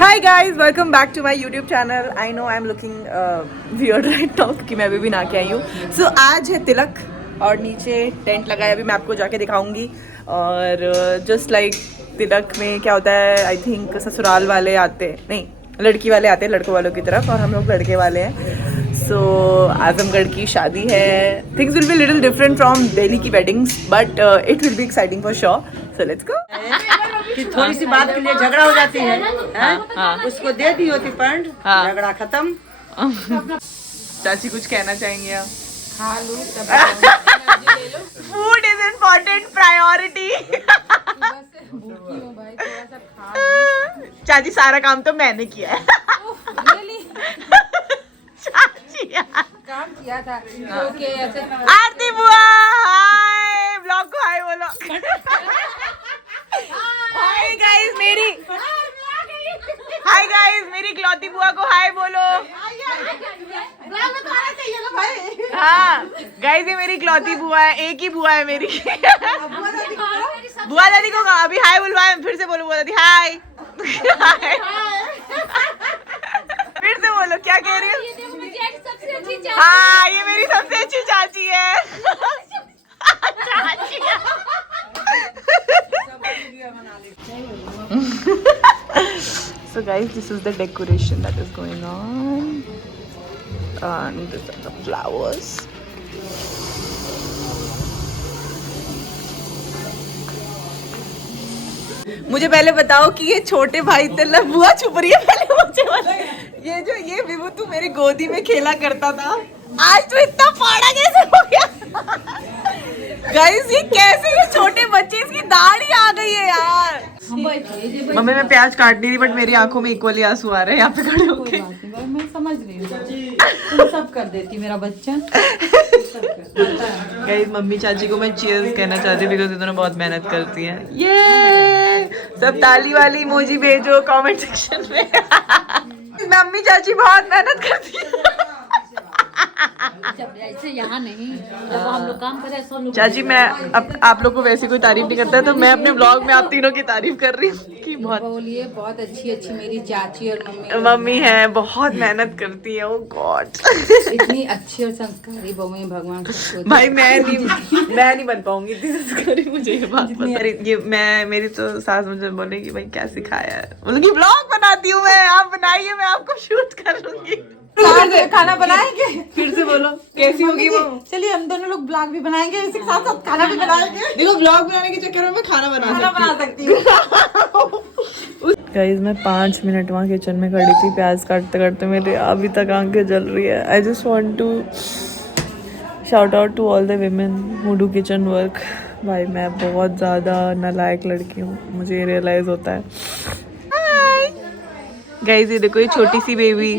Hi guys, welcome back to my YouTube channel. I know I am looking weird right now क्योंकि मैं अभी भी नहा के आई हूँ। सो आज है तिलक और नीचे टेंट लगा है, अभी मैं आपको जाके दिखाऊंगी। और जस्ट लाइक तिलक में क्या होता है, आई थिंक ससुराल वाले आते हैं, नहीं लड़की वाले आते हैं लड़कों वालों की तरफ, और हम लोग लड़के वाले हैं। सो आजमगढ़ की शादी है। Things will be little different from Delhi की weddings, but it will be exciting for sure. So let's go. कि थोड़ी सी बात के लिए झगड़ा हो जाती है, उसको दे दी होती पैंट, झगड़ा खत्म। चाची कुछ कहना चाहेंगे आप? Food is important priority. चाची सारा काम तो मैंने किया है। चाची काम किया था। आरती बुआ हाय, ब्लॉग को हाय बोलो। हाय गाइस मेरी इकलौती बुआ को हाय बोलो। हाँ गाइस, ये मेरी इकलौती बुआ है, एक ही बुआ है मेरी। बुआ दादी को अभी हाय बुलवाए, फिर से बोलो बुआ दादी हाय। फिर से बोलो, क्या कह रही हो? हाँ, ये मेरी सबसे अच्छी चाची है। So guys, this is the decoration that is going on, and these are the flowers. मुझे पहले बताओ कि ये छोटे भाई तिलक बुआ छुप रही है पहले मुझे बता। ये जो ये विभू तू मेरी गोदी में खेला करता था, आज तो इतना पाड़ा कैसे हो गया? गाइस ये कैसे, ये छोटे बच्चे, इसकी दाढ़ी आ गई है यार। मम्मी मैं प्याज काट नहीं रही, बट मेरी आंखों में इक्वली आंसू आ रहे हैं यहाँ पे खड़े होके। मैं समझ रही हूँ, तुम सब कर देती मेरा बच्चा। गाइस मम्मी चाची को मैं चीयर्स कहना चाहती हूँ बिकॉज इन्होंने बहुत मेहनत करती हैं। ये सब ताली वाली इमोजी भेजो कमेंट सेक्शन में। मम्मी चाची बहुत मेहनत करती है। ऐसे यहाँ नहीं, जब हम लोग काम करें सब लोग। चाची मैं आप लोग को वैसे कोई तारीफ नहीं करता है, तो मैं अपने ब्लॉग में आप तीनों की तारीफ कर रही हूँ कि बहुत बोलिए, बहुत अच्छी मेरी चाची और मम्मी है, बहुत मेहनत करती है। ओ गॉड, इतनी अच्छी और संस्कारी बहू है भगवान। भाई मैं नहीं बन पाऊंगी इतनी संस्कारी, मुझे ये बात पता है। ये मैं मेरी तो सास मुझे बोलेगी भाई क्या सिखाया है, बोलेगी ब्लॉग बनाती हूँ मैं, आप बनाइए मैं आपको शूट कर लूंगी। खाना बनाएंगे, फिर से बोलो कैसी होगी वो। चलिए हम दोनों लोग ब्लॉग भी बनाएंगे, इसके साथ साथ खाना भी बनाएंगे। देखो ब्लॉग बनाने के चक्कर में मैं खाना बना सकती हूँ। गाइस मैं 5 मिनट वहाँ किचन में खड़ी थी, प्याज काटते काटते मेरे अभी तक आंखें जल रही है। I just want to shout out to all the women who do kitchen work. भाई मैं बहुत ज़्यादा नालायक लड़की हूँ, मुझे ये रियलाइज होता है। गाइस ये देखो, ये छोटी सी बेबी,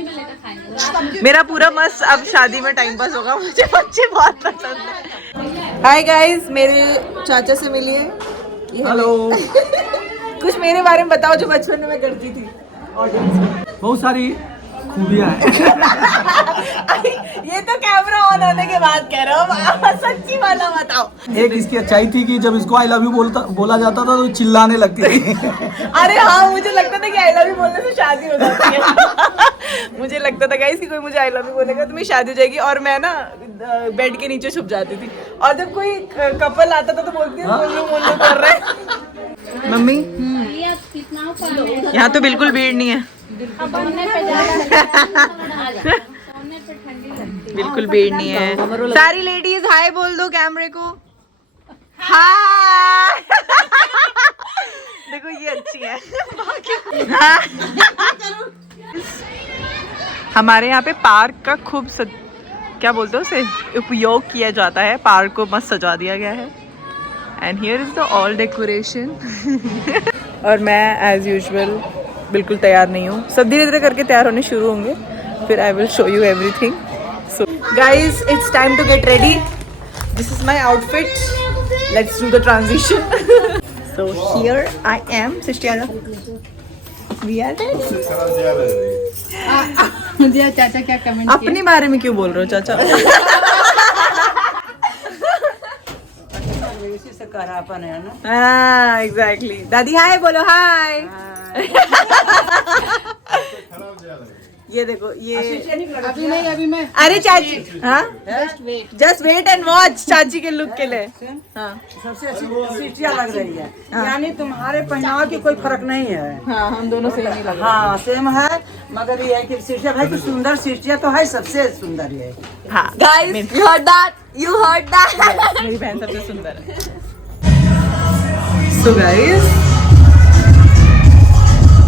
मेरा पूरा मस्त अब शादी में टाइम पास होगा, मुझे बच्चे बहुत पसंद है। हाय गाइस, मेरे चाचा से मिलिए। हेलो। कुछ मेरे बारे में बताओ जो बचपन में मैं करती थी। बहुत सारी खूबियाँ हैं। ये तो कैमरा ऑन होने के बाद कह रहे हो, सच्ची वाला बताओ। एक इसकी अच्छाई थी कि जब इसको आई लव यू बोला जाता था तो चिल्लाने लगती थी। अरे हाँ, मुझे लगता था कि आई लव यू बोलने से शादी हो जाती है। मुझे लगता था गाइस कि कोई मुझे आई लव यू बोलेगा तो मेरी शादी हो जाएगी, और मैं ना बेड के नीचे छुप जाती थी, और जब कोई कपल आता था तो बोलती थी बोलो कर रहे। मम्मी यहाँ तो बिल्कुल भीड़ नहीं है, बिल्कुल भीड़ नहीं है। सारी लेडीज हाय बोल दो कैमरे को। हाय। देखो ये अच्छी है। हमारे यहाँ पे पार्क का खूब क्या बोलते हैं उसे, उपयोग किया जाता है। पार्क को मस्त सजा दिया गया है, and here is the all decoration. और मैं एज यूजुअल बिल्कुल तैयार नहीं हूँ, सब धीरे धीरे करके तैयार होने शुरू होंगे, फिर I will show you everything. So guys it's time to get ready, this is my outfit, let's do the transition. So here I am, sister we are ready. चाचा क्या कमेंट अपने बारे में क्यों बोल रहे हो चाचा? इसी से करापन है ना। हाँ एग्जैक्टली। दादी हाय बोलो, हाय। ये देखो ये अभी नहीं, अभी मैं अरे चाची हाँ जस्ट वेट एंड वॉच चाची के लुक के लिए हाँ सबसे अच्छी सीटियाँ लग रही है, यानी तुम्हारे पहनावा की कोई फर्क नहीं है। हाँ हम दोनों सेम ही लग हाँ सेम है, मगर ये है कि सीटियाँ भाई की सुंदर सीटियाँ तो है, सबसे सुंदर ये। हाँ Guys, you heard that? You heard that? मेरी बहन सबसे सुंदर है। So guys,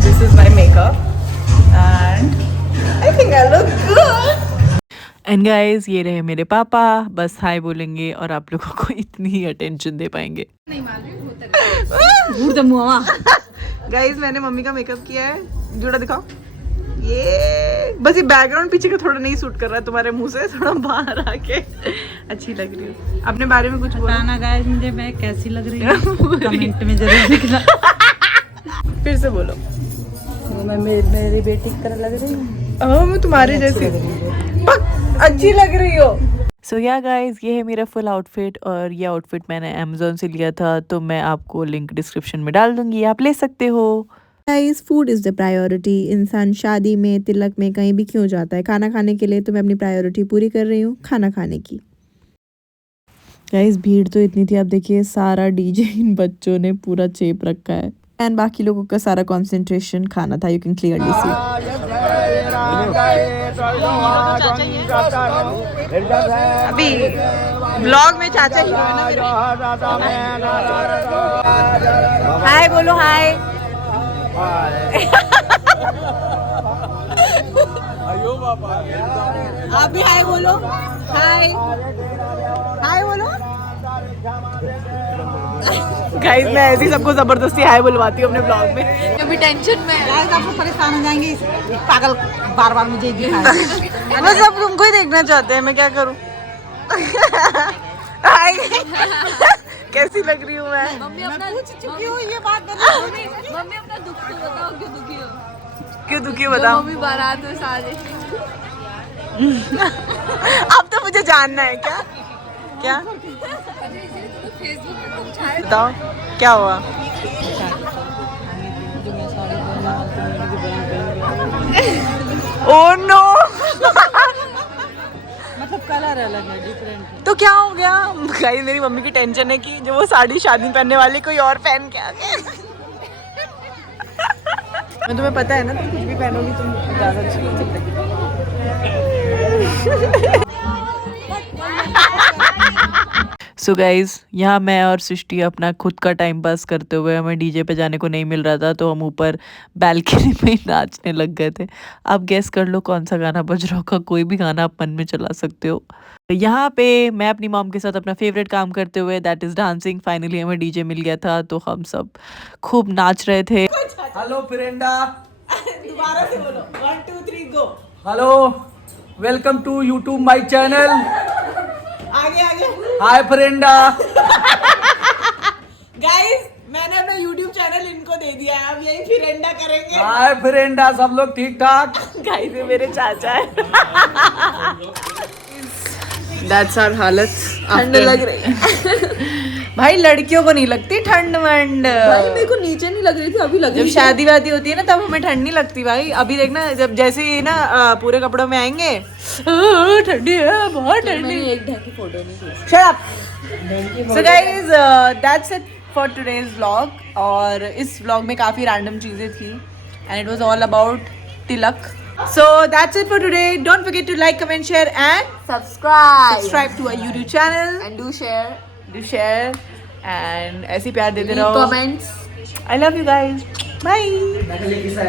this is my makeup and I think I look good. And guys, ये रहे मेरे पापा, बस हाय बोलेंगे और आप लोगों को इतनी ही अटेंशन दे पाएंगे। गाइस मैंने मम्मी का मेकअप किया है, जूड़ा दिखाओ। ये बस ये बैकग्राउंड पीछे का थोड़ा नहीं सूट कर रहा है तुम्हारे मुंह से, थोड़ा बाहर आके अच्छी लग रही हो। अपने बारे में कुछ बताना गाइस मुझे मैं कैसी लग रही हूँ कमेंट में जरूर लिखना। फिर से बोलो। मैं मेरी बेटी की तरह लग रही हूँ। हाँ मैं तुम्हारे जैसी अच्छी लग रही हो। सो या गाइज ये है मेरा फुल आउटफिट और ये आउटफिट मैंने अमेजोन से लिया था, तो मैं आपको लिंक डिस्क्रिप्शन में डाल दूंगी, आप ले सकते हो। Guys food is the priority. इंसान शादी में, तिलक में, कहीं भी क्यों जाता है खाना खाने के लिए, तो मैं अपनी प्रायोरिटी पूरी कर रही हूँ खाना खाने की। गाइस भीड़ तो इतनी थी, आप देखिए सारा डीजे इन बच्चों ने पूरा चेप रखा है एंड बाकी लोगों का सारा कंसंट्रेशन खाना था, यू कैन क्लियरली सी। अभी ब्लॉग में चाचा ही है ना मेरे। हाय बोलो हाय। आप भी हाय बोलो, हाय हाय बोलो। गाइस मैं ऐसे ही सबको जबरदस्ती हाय बुलवाती हूँ अपने ब्लॉग में। अभी टेंशन में गाइस आप लोग परेशान हो जाएंगे, पागल बार बार मुझे दिखाएं। बस अब तुमको ही देखना चाहते हैं, मैं क्या करूँ। हाय कैसी लग रही हूँ मैं? मम्मी अपना पूछ चुकी हूँ ये बात। मम्मी अपना दुख तो बताओ, क्यों दुखी हो? क्यों दुखी बताओ। मम्मी बारात में सारे अब तो मुझे जानना है क्या क्या बताओ क्या हुआ। ओह नो मतलब कलर अलग है, डिफरेंट है। तो क्या हो गया। गाइस मेरी मम्मी की टेंशन है कि जो वो साड़ी शादी पहनने वाली कोई और पहन के आ गया। मैं तुम्हें पता है ना, तुम कुछ भी पहनोगी तुम ज्यादा अच्छी लगती। सो गाइज यहाँ मैं और सृष्टि अपना खुद का टाइम पास करते हुए, हमें डीजे पे जाने को नहीं मिल रहा था तो हम ऊपर बैल्कनी में ही नाचने लग गए थे। आप गेस कर लो कौन सा गाना बज रहा होगा, कोई भी गाना आप मन में चला सकते हो। यहाँ पे मैं अपनी मॉम के साथ अपना फेवरेट काम करते हुए, दैट इज डांसिंग, फाइनली हमें डीजे मिल गया था तो हम सब खूब नाच रहे थे। हेलो फ्रेंडा, दोबारा से बोलो 1 2 3 go. Hello welcome to YouTube my channel. आगे आगे। हाय फ्रेंडा। गाइस मैंने अपना YouTube चैनल इनको दे दिया है, अब यही फिरेंडा करेंगे। हाय फ्रेंडा, सब लोग ठीक ठाक। गाइस ये मेरे चाचा है। That's our हालत। ठंड लग रही है। भाई लड़कियों को नहीं लगती ठंड वंड। भाई मेरे को नीचे नहीं लग रही थी, अभी लग जब शादी वादी होती है ना तब हमें ठंड नहीं लगती भाई। अभी देखना जब जैसे ही ना पूरे कपड़ों में आएंगे, ठंडी है बहुत ठंडी। एक ढंग की फोटो नहीं खींची। Shut up. So guys, that's it for today's vlog। और इस vlog में काफी रैंडम चीजें थी and it was all about tilak। So that's it for today। Don't forget to like, comment, share and subscribe to our YouTube channel and do share, and ऐसे प्यार देते रहो। comments। I love you guys। Bye।